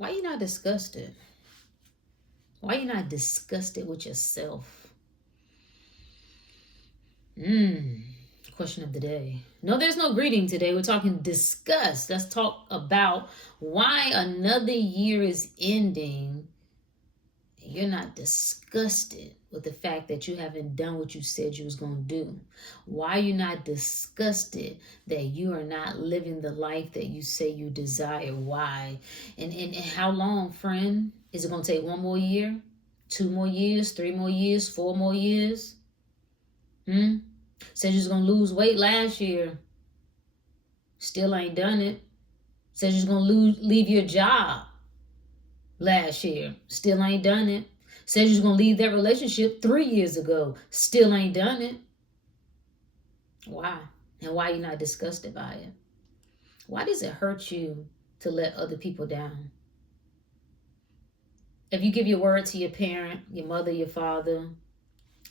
Why you not disgusted? Why you not disgusted with yourself? Question of the day. No, there's no greeting today. We're talking disgust. Let's talk about why another year is ending. You're not disgusted with the fact that you haven't done what you said you was going to do. Why are you not disgusted that you are not living the life that you say you desire? Why? And how long, friend? Is it going to take 1 more year? 2 more years? 3 more years? 4 more years? Said you was going to lose weight last year. Still ain't done it. Said you was going to leave your job last year. Still ain't done it. Said you was going to leave that relationship 3 years ago. Still ain't done it. Why? And why are you not disgusted by it? Why does it hurt you to let other people down? If you give your word to your parent, your mother, your father,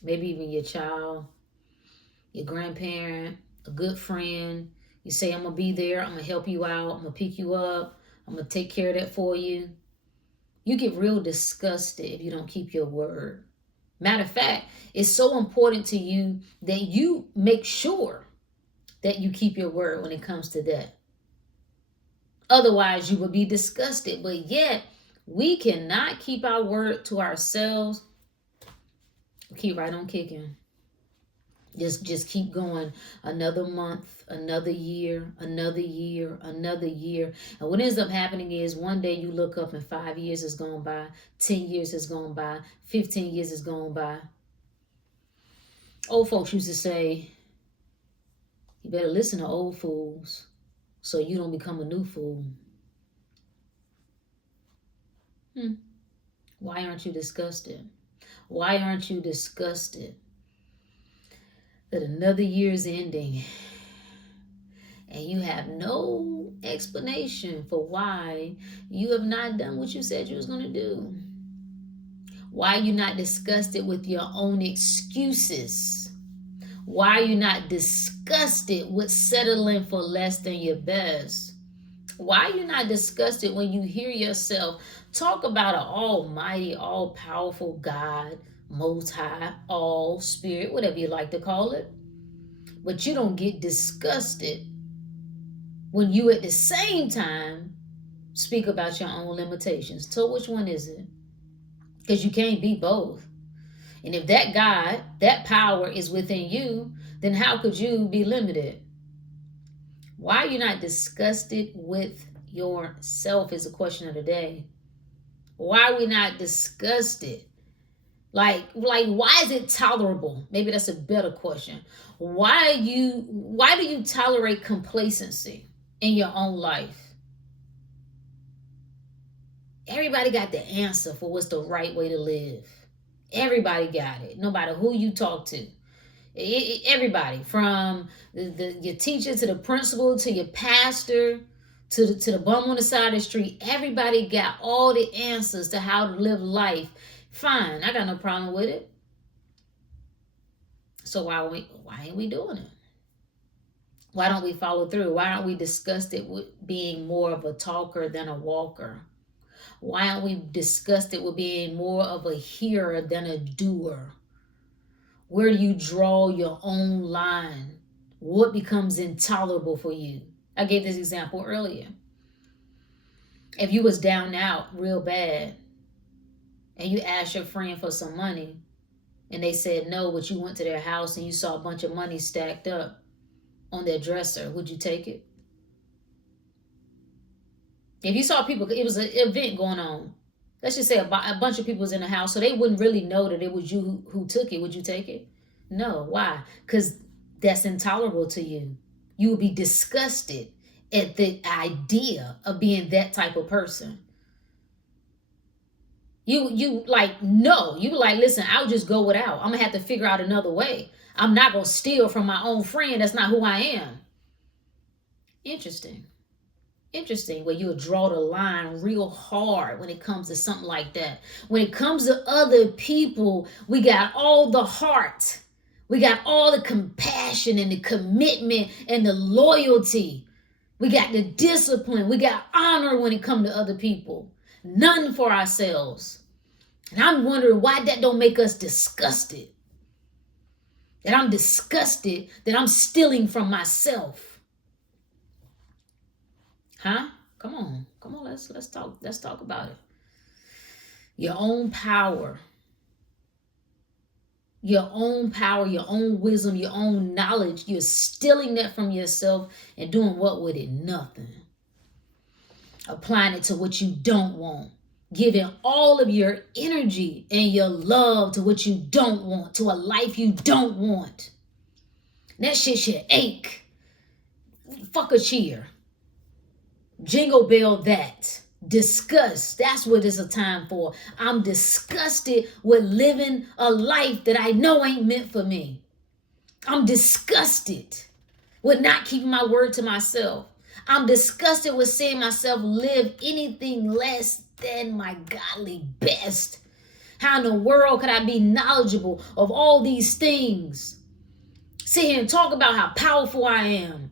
maybe even your child, your grandparent, a good friend, you say, I'm going to be there, I'm going to help you out, I'm going to pick you up, I'm going to take care of that for you. You get real disgusted if you don't keep your word. Matter of fact, it's so important to you that you make sure that you keep your word when it comes to that. Otherwise, you will be disgusted. But yet, we cannot keep our word to ourselves. Keep right on kicking. Just keep going. Another month, another year, another year, another year. And what ends up happening is one day you look up and 5 years has gone by, 10 years has gone by, 15 years has gone by. Old folks used to say, you better listen to old fools so you don't become a new fool. Why aren't you disgusted? Why aren't you disgusted that another year's ending and you have no explanation for why you have not done what you said you was going to do? Why are you not disgusted with your own excuses? Why are you not disgusted with settling for less than your best? Why are you not disgusted when you hear yourself talk about an almighty, all-powerful God, Most High, all Spirit, whatever you like to call it, but you don't get disgusted when you at the same time speak about your own limitations? So which one is it? Because you can't be both. And if that God, that power is within you, then how could you be limited? Why are you not disgusted with yourself is a question of the day. Why are we not disgusted? Like why is it tolerable? Maybe that's a better question. Why do you tolerate complacency in your own life? Everybody got the answer for what's the right way to live. Everybody got it, no matter who you talk to. Everybody, from your teacher to the principal to your pastor to the bum on the side of the street, everybody got all the answers to how to live life. Fine, I got no problem with it. So why ain't we doing it? Why don't we follow through? Why aren't we disgusted with being more of a talker than a walker? Why aren't we disgusted with being more of a hearer than a doer? Where do you draw your own line? What becomes intolerable for you? I gave this example earlier. If you was down out real bad and you asked your friend for some money and they said no, but you went to their house and you saw a bunch of money stacked up on their dresser, would you take it? If you saw people, it was an event going on. Let's just say a bunch of people was in the house, so they wouldn't really know that it was you who took it. Would you take it? No. Why? Because that's intolerable to you. You would be disgusted at the idea of being that type of person. You like, no. You like, listen, I'll just go without. I'm going to have to figure out another way. I'm not going to steal from my own friend. That's not who I am. Interesting, where you'll draw the line real hard when it comes to something like that. When it comes to other people, we got all the heart. We got all the compassion and the commitment and the loyalty. We got the discipline. We got honor when it comes to other people. None for ourselves. And I'm wondering why that don't make us disgusted. That I'm disgusted that I'm stealing from myself. Huh? Come on, let's talk about it. Your own power, your own wisdom, your own knowledge. You're stealing that from yourself and doing what with it? Nothing. Applying it to what you don't want. Giving all of your energy and your love to what you don't want, to a life you don't want. That shit should ache. Fuck a cheer. Jingle bell that. Disgust. That's what it's a time for. I'm disgusted with living a life that I know ain't meant for me. I'm disgusted with not keeping my word to myself. I'm disgusted with seeing myself live anything less than my godly best. How in the world could I be knowledgeable of all these things? Sit here and talk about how powerful I am.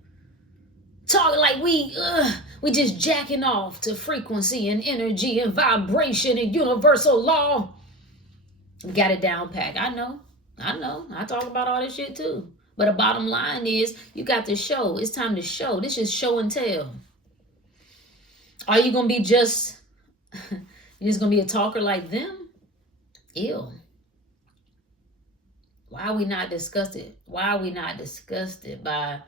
Talk like we just jacking off to frequency and energy and vibration and universal law. We got it down pat. I know. I talk about all this shit too. But the bottom line is, you got to show. It's time to show. This is show and tell. Are you going to be you're just going to be a talker like them? Ew. Why are we not disgusted? Why are we not disgusted by,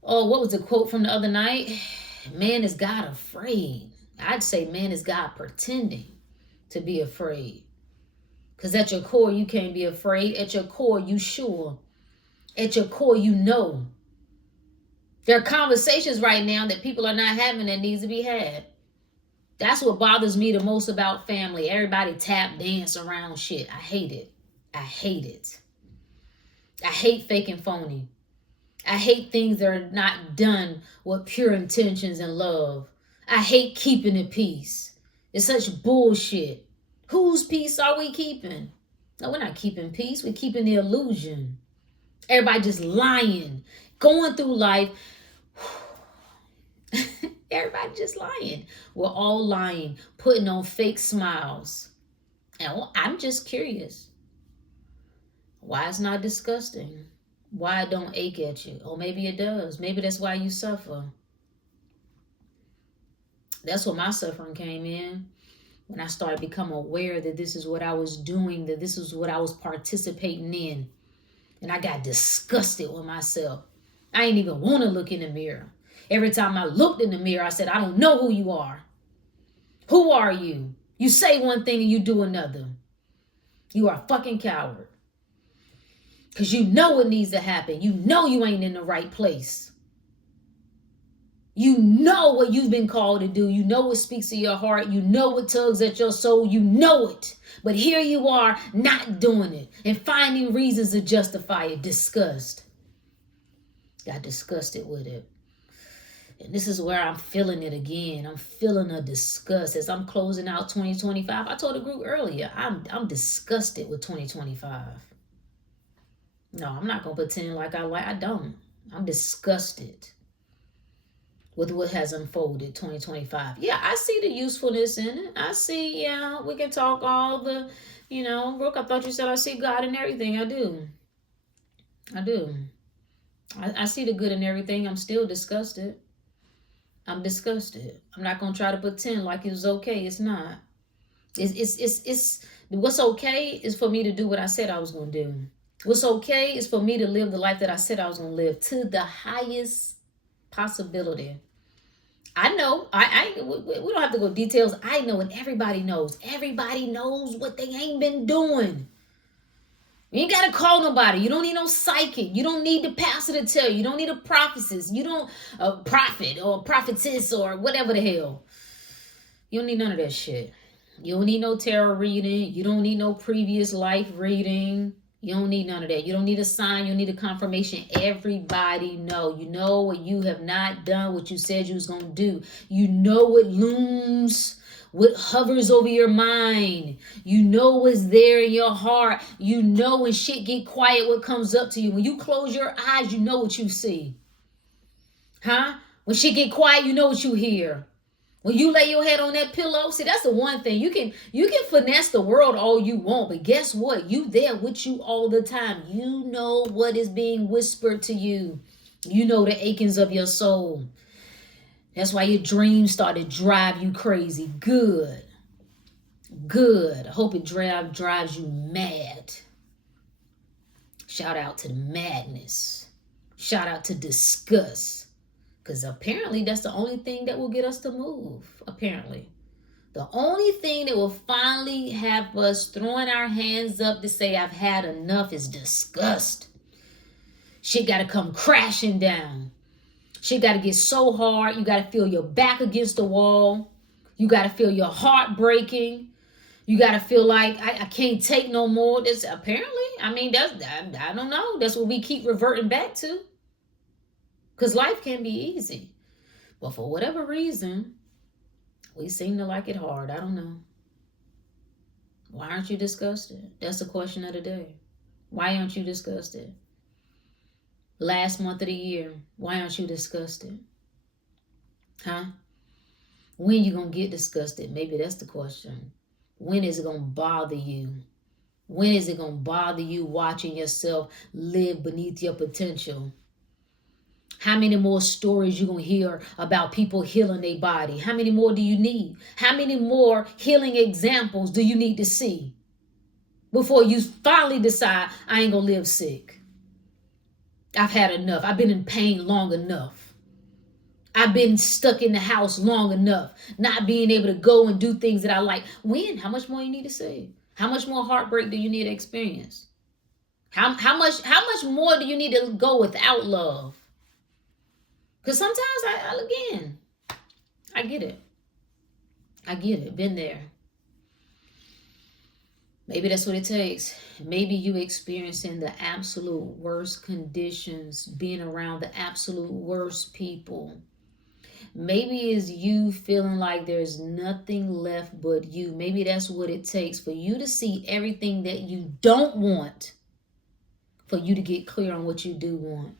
what was the quote from the other night? Man is God afraid. I'd say man is God pretending to be afraid. Because at your core, you can't be afraid. At your core, you sure. At your core, you know. There are conversations right now that people are not having that needs to be had. That's what bothers me the most about family. Everybody tap dance around shit. I hate it. I hate it. I hate fake and phony. I hate things that are not done with pure intentions and love. I hate keeping the peace. It's such bullshit. Whose peace are we keeping? No, we're not keeping peace. We're keeping the illusion. Everybody just lying, going through life. Everybody just lying. We're all lying, putting on fake smiles. And I'm just curious. Why it's not disgusting? Why it don't ache at you? Or maybe it does. Maybe that's why you suffer. That's where my suffering came in. When I started becoming aware that this is what I was doing, that this is what I was participating in. And I got disgusted with myself. I ain't even want to look in the mirror. Every time I looked in the mirror, I said, I don't know who you are. Who are you? You say one thing and you do another. You are a fucking coward. Because you know what needs to happen. You know you ain't in the right place. You know what you've been called to do. You know what speaks to your heart. You know what tugs at your soul. You know it. But here you are not doing it and finding reasons to justify it. Disgust. Got disgusted with it. And this is where I'm feeling it again. I'm feeling a disgust as I'm closing out 2025. I told the group earlier, I'm disgusted with 2025. No, I'm not going to pretend like I don't. I'm disgusted with what has unfolded 2025. Yeah, I see the usefulness in it. I see, we can talk all the, Brooke, I thought you said I see God in everything. I do. I see the good in everything. I'm still disgusted. I'm disgusted. I'm not going to try to pretend like it was okay. It's not. It's what's okay is for me to do what I said I was going to do. What's okay is for me to live the life that I said I was going to live to the highest possibility. I know. We don't have to go details. I know, and everybody knows. Everybody knows what they ain't been doing. You ain't got to call nobody. You don't need no psychic. You don't need the pastor to tell you. You don't need a prophetess. You don't a prophet or a prophetess or whatever the hell. You don't need none of that shit. You don't need no tarot reading. You don't need no previous life reading. You don't need none of that. You don't need a sign. You don't need a confirmation. Everybody know. You know what you have not done, what you said you was going to do. You know what looms, what hovers over your mind. You know what's there in your heart. You know when shit get quiet, what comes up to you. When you close your eyes, you know what you see. Huh? When shit get quiet, you know what you hear. When you lay your head on that pillow, see, that's the one thing. You can finesse the world all you want, but guess what? You there with you all the time. You know what is being whispered to you. You know the achings of your soul. That's why your dreams start to drive you crazy. Good. Good. I hope it drives you mad. Shout out to the madness. Shout out to disgust. Because apparently that's the only thing that will get us to move. Apparently. The only thing that will finally have us throwing our hands up to say I've had enough is disgust. Shit got to come crashing down. Shit got to get so hard. You got to feel your back against the wall. You got to feel your heart breaking. You got to feel like I can't take no more. This apparently, I mean, I don't know. That's what we keep reverting back to. Because life can be easy. But for whatever reason, we seem to like it hard. I don't know. Why aren't you disgusted? That's the question of the day. Why aren't you disgusted? Last month of the year, why aren't you disgusted? Huh? When you going to get disgusted? Maybe that's the question. When is it going to bother you? When is it going to bother you watching yourself live beneath your potential? How many more stories you going to hear about people healing their body? How many more do you need? How many more healing examples do you need to see before you finally decide, I ain't going to live sick? I've had enough. I've been in pain long enough. I've been stuck in the house long enough, not being able to go and do things that I like. When? How much more you need to see? How much more heartbreak do you need to experience? How much more do you need to go without love? Because sometimes I get it. I get it. Been there. Maybe that's what it takes. Maybe you experiencing the absolute worst conditions, being around the absolute worst people. Maybe it's you feeling like there's nothing left but you. Maybe that's what it takes for you to see everything that you don't want, for you to get clear on what you do want.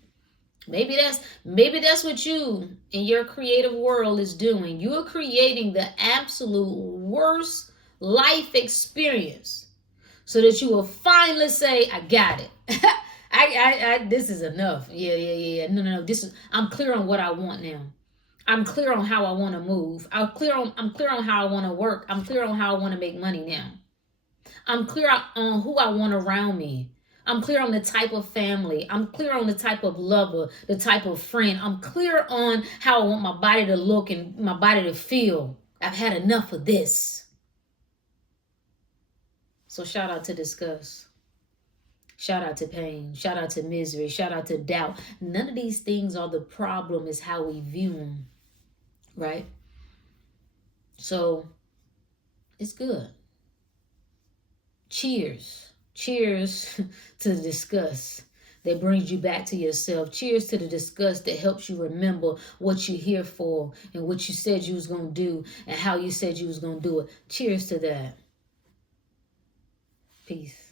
Maybe that's what you in your creative world is doing. You are creating the absolute worst life experience so that you will finally say, I got it. I this is enough. Yeah. No. I'm clear on what I want now. I'm clear on how I want to move. I'm clear on how I want to work. I'm clear on how I want to make money now. I'm clear on who I want around me. I'm clear on the type of family. I'm clear on the type of lover, the type of friend. I'm clear on how I want my body to look and my body to feel. I've had enough of this. So shout out to disgust. Shout out to pain. Shout out to misery. Shout out to doubt. None of these things are the problem. It's how we view them. Right? So it's good. Cheers. Cheers to the disgust that brings you back to yourself. Cheers to the disgust that helps you remember what you're here for and what you said you was going to do and how you said you was going to do it. Cheers to that. Peace.